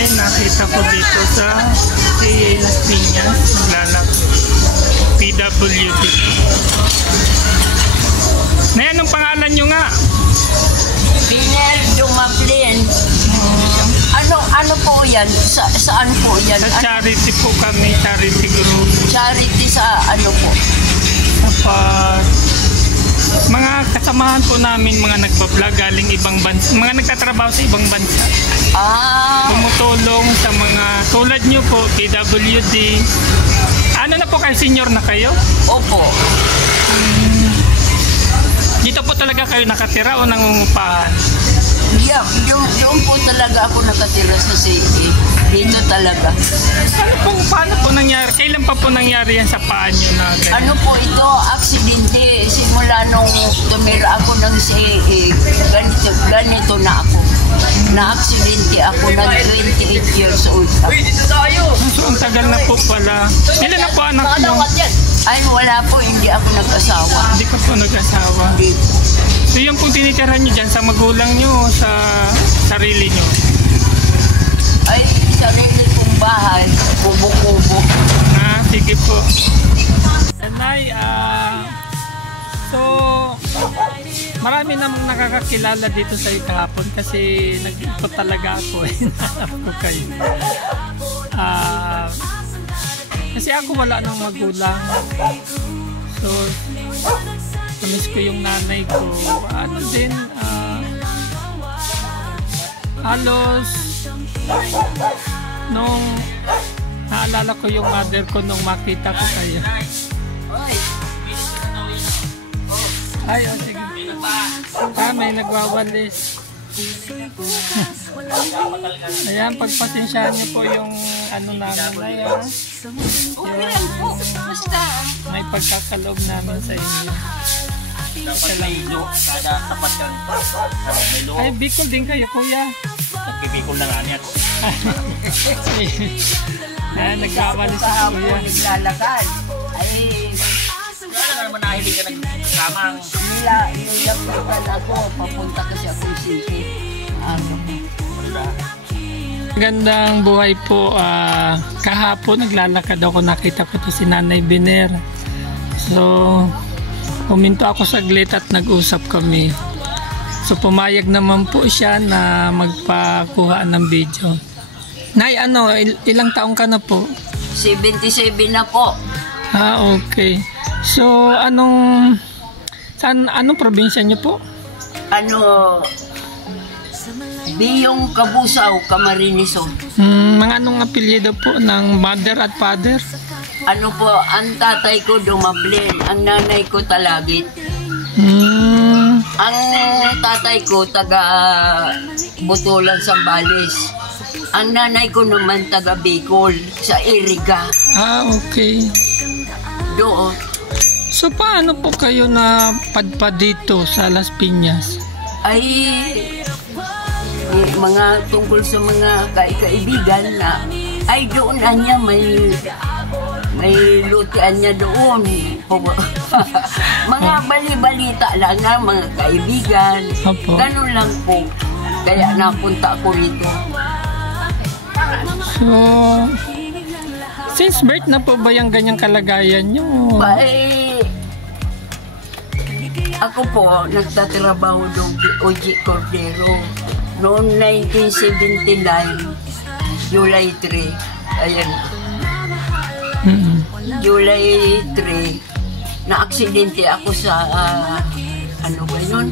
nanay, nakita ko dito sa CA Las Piñas, naglalak PWD. Nay, anong pangalan nyo nga? Biner Dumaplin. Ano po yan? Saan po yan? Sa charity po kami, charity group. Charity sa ano po? Kapag mga kasamahan po namin, mga nagbablog galing ibang bansa, mga nagtatrabaho sa ibang bansa. Tumutulong sa mga tulad nyo po, PWD. Ano na po kayo, senior na kayo? Opo. Dito po talaga kayo nakatira o nangungupahan? Yeah, doon po talaga ako nakatira sa city. Dito talaga. Paano po nangyari? Kailan pa po nangyari yan sa paa nyo na ganyan? Ano po ito? Aksidente. Simula nung tumira ako ng CA, ganito na ako. Na-aksidente ako ng 28 years old. So, ang tagal na po pala. Ilan na po anak nyo? Ay, wala po. Hindi ako nag-asawa. Hindi ka po nag-asawa. So, yung pong tinitirahan nyo dyan sa magulang nyo o sa sarili nyo? Ay, sarili kong bahay. Kubo-kubo. Sige po. Nay, so, marami namang nakakakilala dito sa kahapon kasi nag-ikot talaga ako. Hinahanap ko kayo. Kasi ako wala nang magulang. So, namiss ko yung nanay ko. Ano din, halos nung naalala ko yung mother ko nung makita ko kayo. Ay, sige. May nagwawalis. Ayan, pagpasensyahan niyo po yung ano namin na yan. Okay lang po. Basta. May pagkakaloob namin sa inyo. Kada tapat yan. Ay, Bicol din kayo, kuya. Nagpipikol na nga niya. Ayan, nagkawalis si kuya. Naglalakad. Ay, Kaya nga naman nahilig ka nagkamang. nilapitan ako. Papunta kasi ako yung city. Gandang buhay po. Kahapon naglalakad ako, nakita ko to si Nanay Biner. So huminto ako saglit at nag-usap kami. So pumayag naman po siya na magpakuha ng video. Nay, ilang taong ka na po? 77 na po. Okay. So anong probinsya niyo po? Biyong Kabusaw, Camarines. Mga anong apelyido po ng mother at father? Ano po, ang tatay ko Dumaplin, ang nanay ko Talagit. Ang tatay ko taga Butulan, Sambales. Ang nanay ko naman taga Bicol, sa Iriga. Okay. Doon. So paano po kayo na padpad dito sa Las Piñas? Ay, mga tungkol sa mga kaibigan na ay doon anya may lutian niya doon. Mga bali-balita lang na mga kaibigan. Opo. Ganun lang po. Kaya napunta ako rito. So, since birth na po ba yung ganyang kalagayan nyo? Ako po, nagtatrabaho doon kay Oji Cordero. Noong 1979, July 3. Ayan. July 3, na-aksidente ako sa, ano ba yun?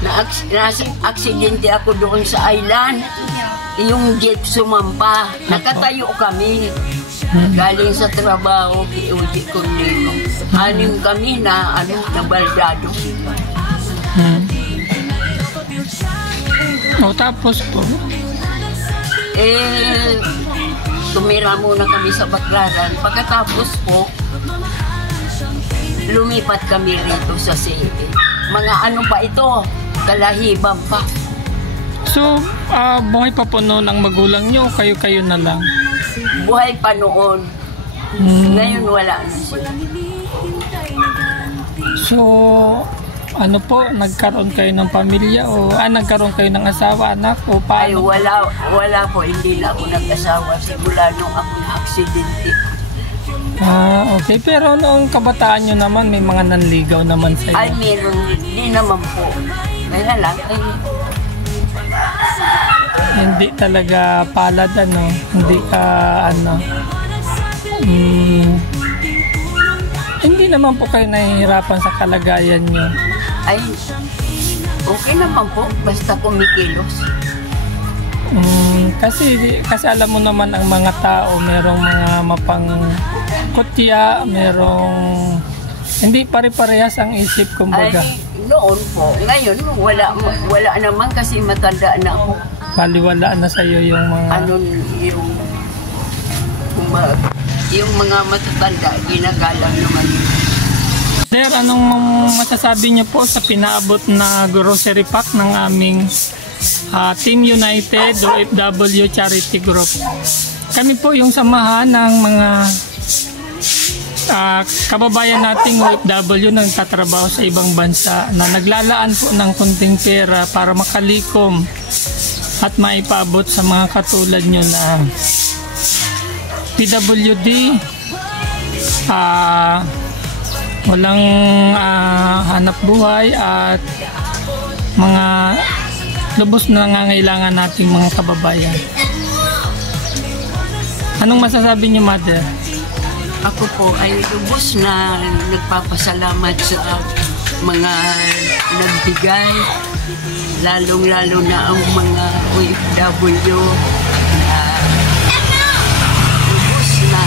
Na-aksidente ako doon sa island. Yung jeep sumampa. Nakatayo kami. Galing sa trabaho kay Uji Cordero. 6 kami na baldado. Tapos po? Tumira muna kami sa Baclaran. Pagkatapos po, lumipat kami rito sa city. Mga ano pa ito, Kalahiban pa. So, buhay pa po noon ang magulang nyo o kayo-kayo na lang? Buhay pa noon. Ngayon wala na sila. So, ano po, nagkaroon kayo ng pamilya o nagkaroon kayo ng asawa, anak o Ay, paano? wala po. Hindi na ako nag-asawa simula nung ako na-aksidente. Okay. Pero noong kabataan nyo naman, may mga nanligaw naman sa Ay, iyo. meron. Hindi naman po. Kaya lang, ay, Hindi talaga palad, ano? Hindi ka, ano? Hindi naman po kayo nahihirapan sa kalagayan nyo. ay, okay naman po. Basta kumikilos. Kasi alam mo naman ang mga tao, merong mga mapangkutya, merong hindi pare-parehas ang isip, Ay, kumbaga. noon po. Ngayon, wala naman kasi matanda na ako. Baliwala na sa iyo yung mga Ano yung mga matatanda, ginagalang naman. Sir, anong masasabi niyo po sa pinaabot na grocery pack ng aming Team United OFW Charity Group? Kami po yung samahan ng mga kababayan nating OFW na nagtatrabaho sa ibang bansa na naglalaan po ng konting pera para makalikom at maipaabot sa mga katulad nyo na PWD, walang hanap buhay at mga lubos na nangangailangan nating mga kababayan. Anong masasabi niyo, Mother? Ako po ay lubos na nagpapasalamat sa mga nagbigay, lalong-lalo na ang mga OFW na lubos na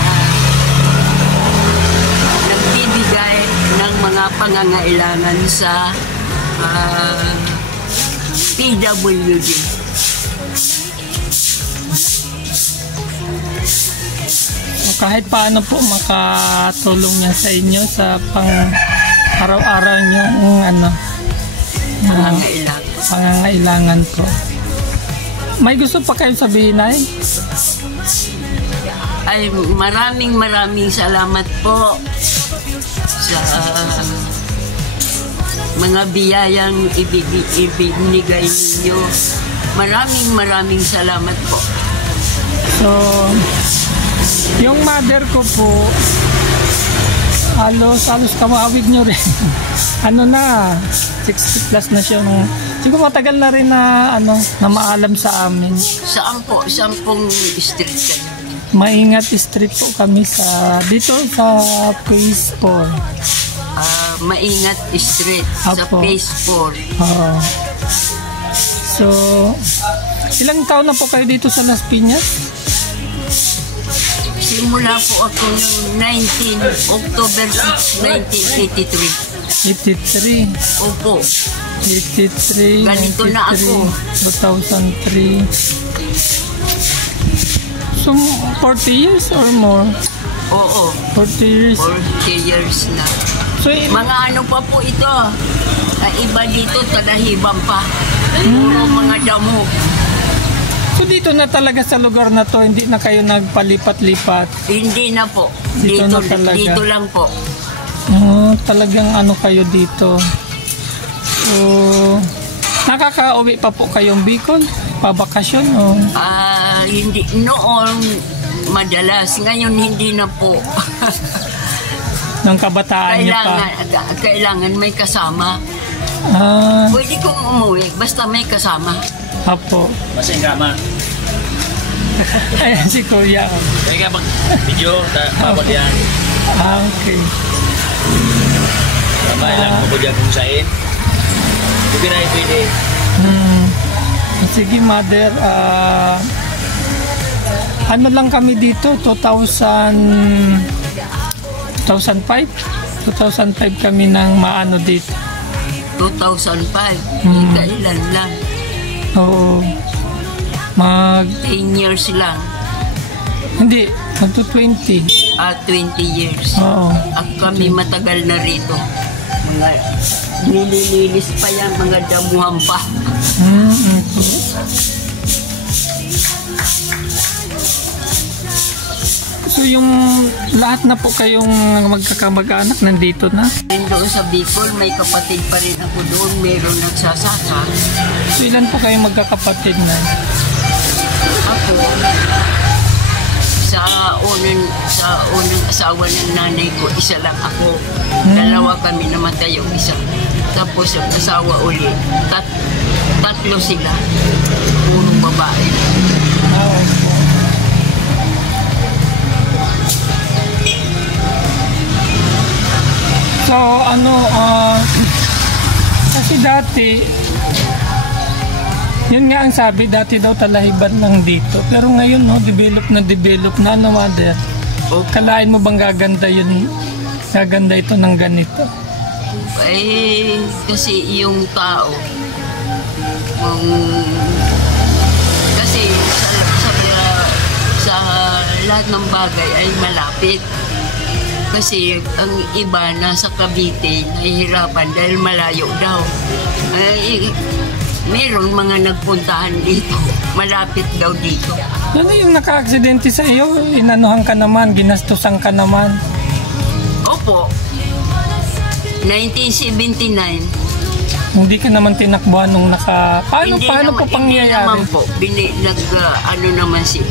nagbibigay ng mga pangangailangan sa PWD. Kahit paano po makatulong yan sa inyo sa pang araw-araw nyo pangangailangan po. May gusto pa kayo sabihin, Nay? Ay, maraming salamat po sa mga biyayang ibinigay ninyo. Maraming salamat po. So, yung mother ko po, halos kamawid nyo rin. Na, 60 plus na siya. Siguro matagal na rin na maalam sa amin. Saan po? Saan pong street kayo? Maingat street po kami dito sa Phase 4. Maingat Street sa Apo. Phase 4. Oo. So, ilang taon na po kayo dito sa Las Piñas? Simula po ako noong October 6, 1983. 83. Opo. 83, Ganito na ako. 2003. So, 40 years or more? Oo. 40 years. 40 years na. So, Mga ano pa po ito. Iba dito, talahiban pa. Puro mga damo. so dito na talaga sa lugar na to, hindi na kayo nagpalipat-lipat. Hindi na po. Dito na talaga. Dito lang po. Talagang kayo dito. So, nakaka-uwi pa po kayong Bicol? Pabakasyon o? Hindi. Noon, madalas. Ngayon, hindi na po. Ng kabataan niyo pa? Kailangan may kasama. Pwede kong umuwi, basta may kasama. Apo. Masing kama. Ayan si Kuya. Kaya ka mag-video, bawal yan. Okay. Tama lang ko dyan kung saan. Hindi na pwede. Sige, Mother. Lang kami dito, 2005 kami nang maano dito. 2005. Kailan lang. Oo. 10 years lang. Hindi, magto 20. 20 years. Oo. At kami matagal na rito. Mga nililinis pa yan, mga damuhan pa. So yung lahat na po kayong magkakamag-anak nandito na. Doon sa Bicol, may kapatid pa rin ako doon. Meron nagsasaka. So ilan po kayong magkakapatid na? Ako, sa unang asawa ng nanay ko, isa lang ako. Dalawa kami, namatay yung isa. Tapos yung asawa uli, tatlo sila. Puro babae. Okay. So kasi dati, yun nga ang sabi, dati daw Talahiban lang dito. Pero ngayon, no, develop na, no, mother. Kalain mo bang gaganda ito ng ganito? Eh, kasi yung tao, kasi sa lahat ng bagay ay malapit. Kasi ang iba nasa Cavite, nahihirapan dahil malayo daw. Meron mga nagpuntahan dito. Malapit daw dito. Ano yung naka-aksidente sa iyo? Inanuhan ka naman, ginastusan ka naman. Opo. 1979. Hindi ka naman tinakbuhan nung Paano po pangyayari? Hindi naman po. Ano naman sila.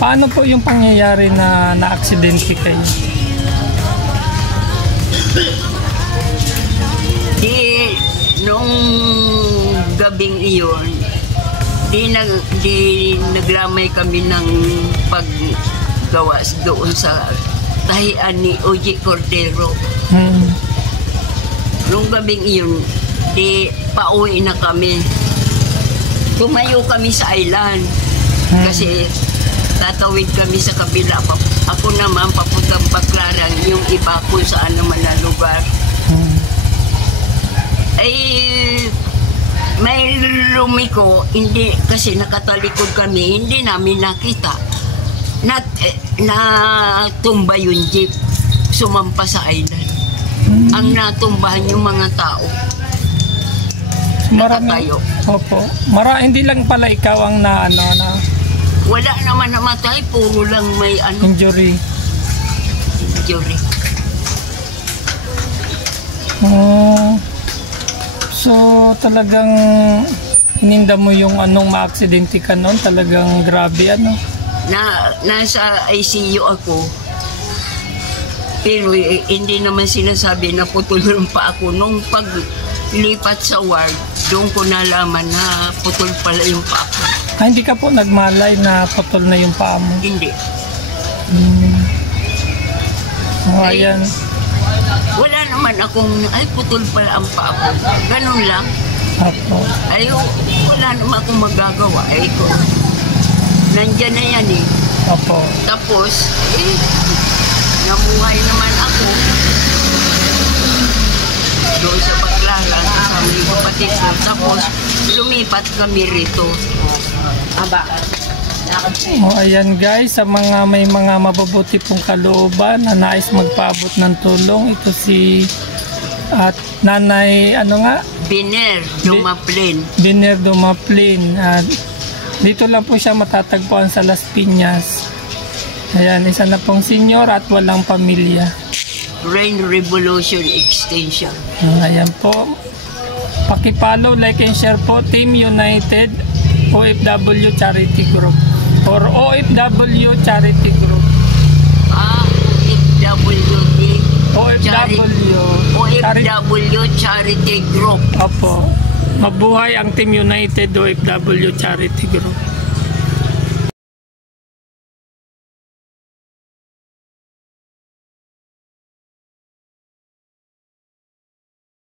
Paano po yung pangyayari na na-aksidente kayo? Nung gabing iyon, nagramay kami ng paggawa doon sa tahian ni Oji Cordero. Nung gabing iyon, pauwi na kami. Tumayo kami sa island kasi tatawid kami sa kabila. Ako naman papuntang Baclaran, yung iba kung saan naman na lugar. Ay, may lumiko, hindi, kasi nakatalikod kami, hindi namin nakita. Natumba yung jeep, sumampa sa island. Ang natumbahan yung mga tao. Nakatayo. Opo. Hindi lang pala ikaw ang na. Wala naman namatay, puro lang may injury. So talagang ininda mo yung ma-aksidente ka noon, talagang grabe nasa ICU ako. Pero hindi naman sinasabi na putol pa ako. Nung paglipat sa ward, doon ko nalaman na putol pala yung paa ko. Hindi ka po nagmalay na putol na yung paa mo? Hindi. Ayan. Wala naman akong, putol pala ang paa ko. Ganun lang. Apo. Wala naman akong magagawa. Nandyan na yan eh. Apo. Tapos, namuhay naman ako. Doon sa Baclaran, kasama yung kapatid ko. Tapos, lumipat kami rito. Ayan guys, sa may mga mabubuti pong kalooban na nais magpaabot ng tulong, ito si Nanay, Biner Dumaplin. Biner Dumaplin. Dito lang po siya matatagpuan sa Las Piñas. Ayan, isa na pong senior at walang pamilya. Rain Revolution Extension. Ayan po. Pakipollow, like and share po. Team United OFW Charity Group or OFW Charity Group. OFW Charity Group. Opo. Mabuhay ang Team United OFW Charity Group.